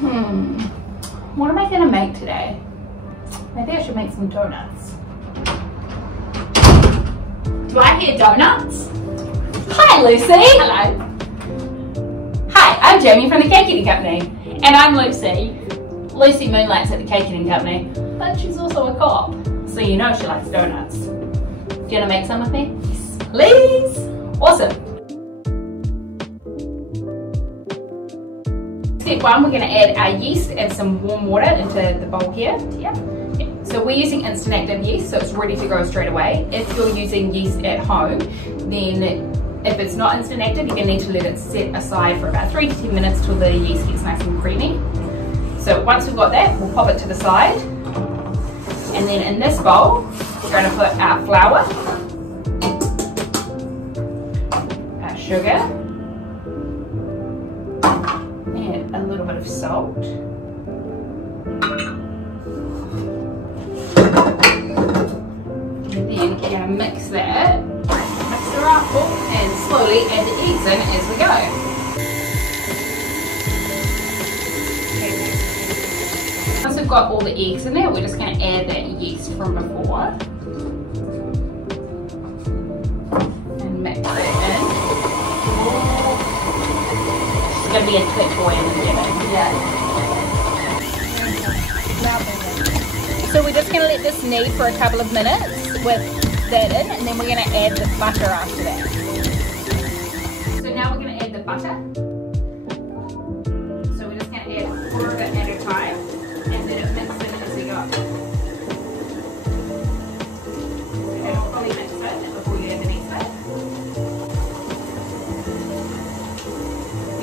What am I gonna make today? Maybe I should make some donuts. Do I hear donuts? Hi, Lucy. Hello. Hi, I'm Jamie from the Cake Eating Company. And I'm Lucy. Lucy moonlights at the Cake Eating Company, but she's also a co-op, so you know she likes donuts. Do you wanna make some with me? Yes, please. Awesome. Step one, we're gonna add our yeast and some warm water into the bowl here. Yeah. So we're using instant active yeast, so it's ready to go straight away. If you're using yeast at home, then if it's not instant active, you're gonna need to let it set aside for about 3 to 10 minutes till the yeast gets nice and creamy. So once we've got that, we'll pop it to the side. And then in this bowl, we're gonna put our flour, our sugar, and a little bit of salt. And then we're gonna mix that, mix her up, and slowly add the eggs in as we go. Once we've got all the eggs in there, we're just going to add that yeast from before. And mix it in. It's going to be a quick boy in the beginning. Yeah. So we're just going to let this knead for a couple of minutes with that in, and then we're going to add the butter after that. So now we're going to add the butter. So we're just going to add a quarter of it at a time. And then it mixes in as we go. Okay, we'll probably mix it before you add the next bit.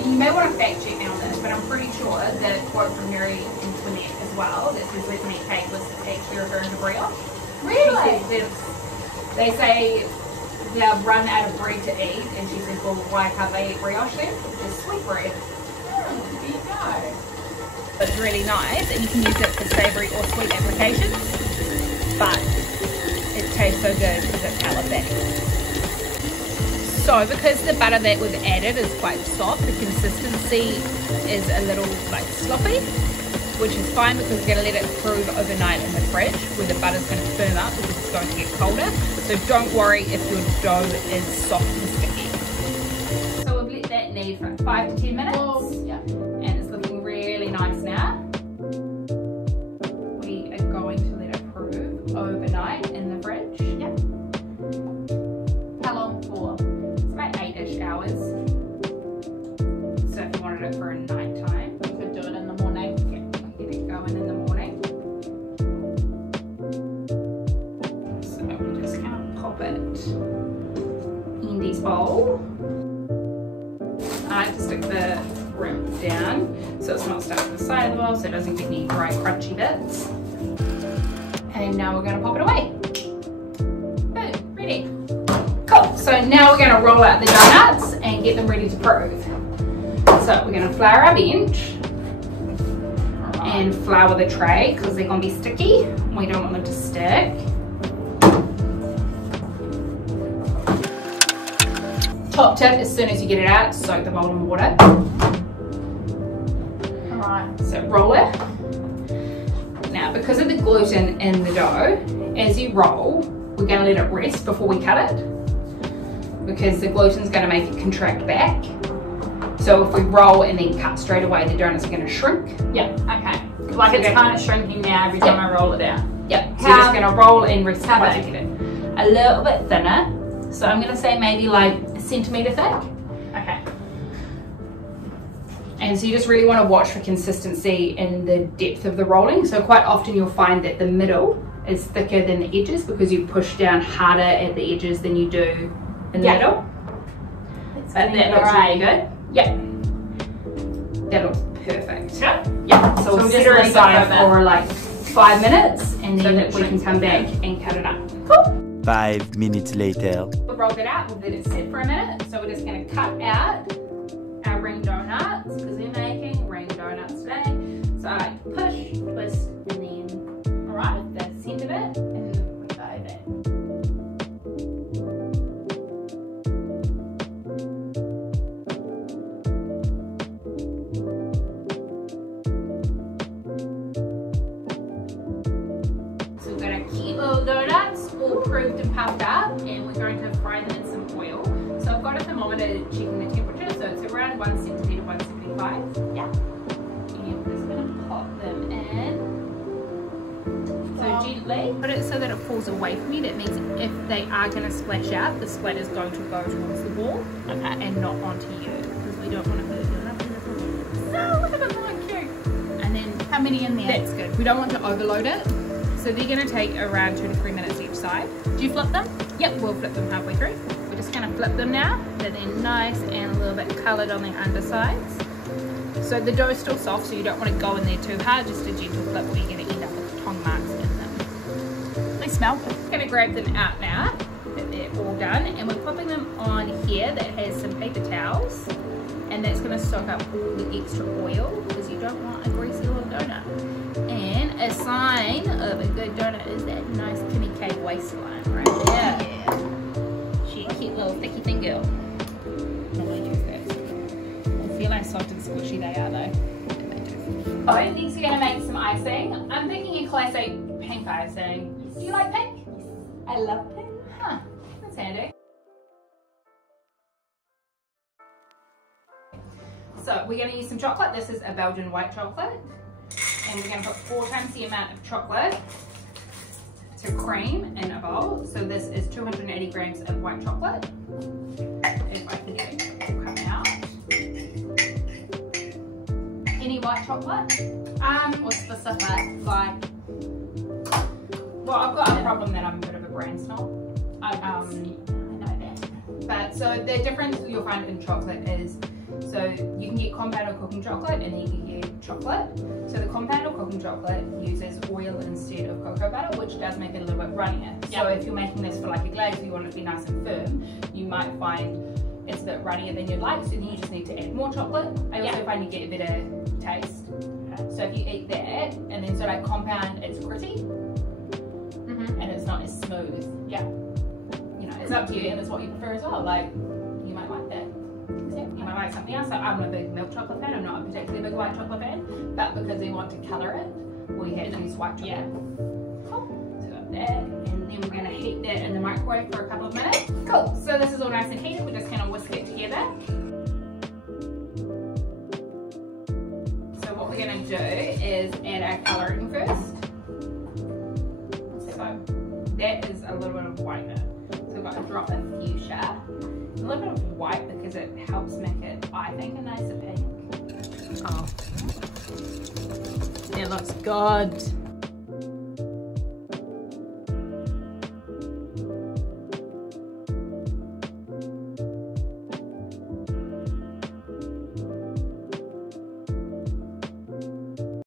You may want to fact check me on this, but I'm pretty sure that a quote from Mary Antoinette as well that says let's make cake was actually referring to brioche. Really? They say they've run out of bread to eat, and she says, well, why can't they eat brioche then? It's sweet bread. There you go. It's really nice, and you can use it for savoury or sweet applications, but it tastes so good because it's aliphatic. So because the butter that we've added is quite soft, the consistency is a little like sloppy, which is fine because we're going to let it prove overnight in the fridge where the butter's going to firm up because it's going to get colder. So don't worry if your dough is soft and sticky. So we've let that knead for 5 to 10 minutes. Yeah. And it's looking really nice now. We are going to let it prove overnight in the fridge. Yep. How long for? It's about 8-ish hours. So if you wanted it for a night time, you could do it in the morning. Yeah, get it going in the morning. So we're just going to pop it in this bowl. I like to stick the rim down so it's not stuck to the side of the bowl so it doesn't get any dry crunchy bits. And now we're going to pop it away. Boom, ready. Cool, so now we're going to roll out the donuts and get them ready to prove. So we're going to flour our bench and flour the tray because they're going to be sticky. We don't want them to stick. Top tip, as soon as you get it out, soak the bowl in water. Alright, so roll it. Now, because of the gluten in the dough, as you roll, we're going to let it rest before we cut it because the gluten's going to make it contract back. So if we roll and then cut straight away, the donuts are going to shrink. Yep, okay. Like so it's kind of shrinking now every time I roll it down. Yep, so you're just going to roll and rest how big? A little bit thinner. So I'm going to say maybe like a centimetre thick. Okay. And so you just really want to watch for consistency in the depth of the rolling. So quite often you'll find that the middle is thicker than the edges because you push down harder at the edges than you do in the middle. But that looks really good. Yep. That looks perfect. Yeah. So we'll set it aside for like 5 minutes and then we can come back and cut it up. Cool. 5 minutes later. We've rolled it out, we've let it sit for a minute. So we're just going to cut out our ring donuts because we're making ring donuts today. So I like push, twist, and then alright, the centre bit, and then we go there. puffed up, and we're going to fry them in some oil. So I've got a thermometer checking the temperature, so it's around 170 to 175. Yeah. And we're just going to pop them in. So gently. Put it so that it falls away from you. That means if they are going to splash out, the splat is going to go towards the wall, and not onto you, because we don't want to put it in. No, look at them, they're cute. And then how many in there? That's good. We don't want to overload it. So they're going to take around 2 to 3 minutes each side. Do you flip them? Yep, we'll flip them halfway through. We're just going to flip them now. So they're nice and a little bit coloured on the undersides. So the dough's still soft, so you don't want to go in there too hard. Just a gentle flip, or you're going to end up with tongue marks in them. They smell good. I'm going to grab them out now that they're all done, and we're popping them on here that has some paper towels, and that's going to soak up all the extra oil, because you don't want a greasy little donut. And a sign of a good donut is that nice Timmy cake waistline right there. Yeah. She's a cute little thicky thin girl. I feel like soft and squishy they are though. Oh, next we're going to make some icing. I'm thinking a classic pink icing. Do you like pink? I love pink. Huh, that's handy. So we're going to use some chocolate. This is a Belgian white chocolate. And we're going to put 4 times the amount of chocolate to cream in a bowl. So this is 280 grams of white chocolate. If I can get it to come out. Any white chocolate? Or specific, like? Well, I've got a problem that I'm a bit of a brand snob. I know that. But so the difference you'll find in chocolate is, so you can get compound or cooking chocolate, and then you can get chocolate. So the compound or cooking chocolate uses oil instead of cocoa butter, which does make it a little bit runnier. Yep. So if you're making this for like a glaze, you want it to be nice and firm, you might find it's a bit runnier than you'd like, so then you just need to add more chocolate. I also find you get a better taste. So if you eat that, and then so like compound, it's gritty, and it's not as smooth. Yeah. You know, it's up to you, and it's what you prefer as well. Like, you might like that. You might like something else. So I'm a big milk chocolate fan. I'm not a particularly big white chocolate fan, but because we want to colour it, we had to use white chocolate. Yeah. Cool. So got that, and then we're going to heat that in the microwave for a couple of minutes. Cool. So this is all nice and heated. We're just going to whisk it together. So what we're going to do is add our colouring first. So that is a little bit of whitener. So we've got a drop of fuchsia. A little bit of white because it helps make it, I think, a nicer pink. Oh. It looks good.